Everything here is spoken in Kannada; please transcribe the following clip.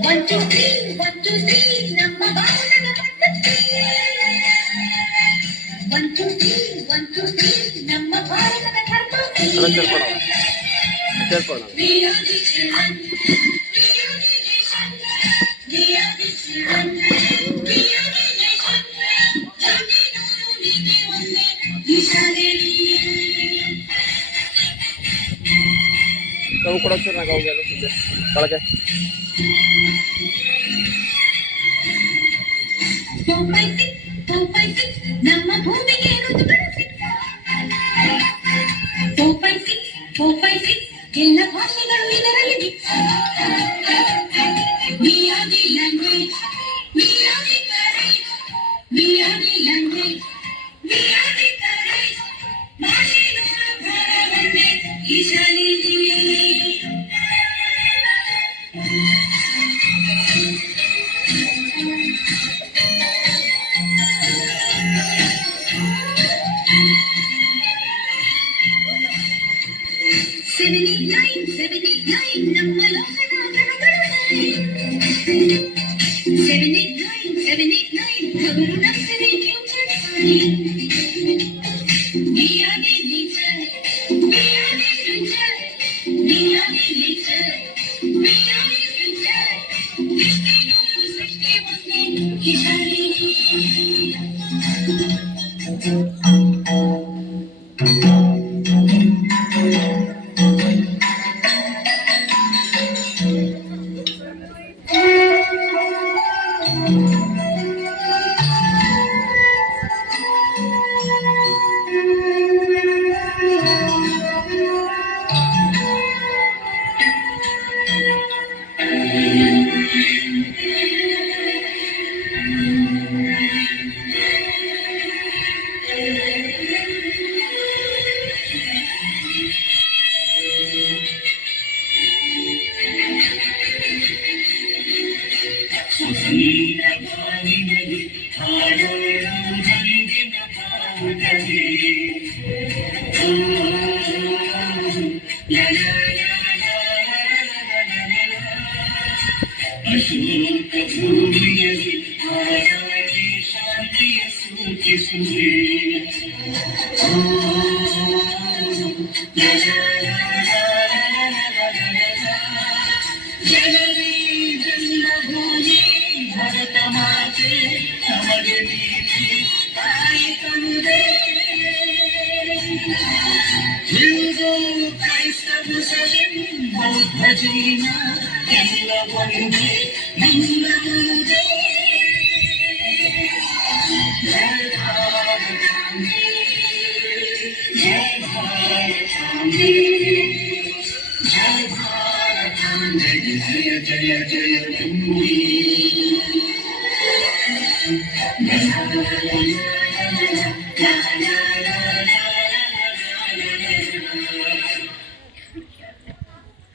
1 2 3 1 2 3 ನಮ್ಮ ಬಾವುಟದ ಪಟ್ಟಕ್ಕೆ 1 2 3 1 2 3 ನಮ್ಮ ಭಾರತದ ಧರ್ಮಕ್ಕೆ ಸೇರ್ಕೋಣ ನಾವು ಕೂಡ ಸರ್ ನಾವು ಹೋಗಿ ಅದು ಬಳಕೆ ನಮ್ಮ ಭೂಮಿಗೆ ಎಲ್ಲ ಭಾಷೆಗಳು ಇದರಲ್ಲಿ ನಮ್ಮ ಅಶೋಕ ಭೂಮಿಯಲ್ಲಿ ಶಾಂತಿಯ ಸೂಚಿಸುವೆ ಜನರೇ ಜನ್ಮಭೂಮಿ ಭರತ ಮಾತೆ ನಮಗೆ ನೀತಿ ತಾಯಿ ತಂದೆ ಹಿಂದೂ ಕ್ರೈಸ್ತ ಮುಸ್ಲಿಂ ಬೌದ್ಧ ಜೈನ ಎಲ್ಲ ಒಂದೇ ನಿನ್ನ ಮುಂದೆ ಜಯ ಭಾರತಾಂಬೆ ಜಯ ಭಾರತಾಂಬೆ ಜಯ ಭಾರತಾಂಬೆ ಜಯ ಜಯ ಜಯ ಭೂಮಿ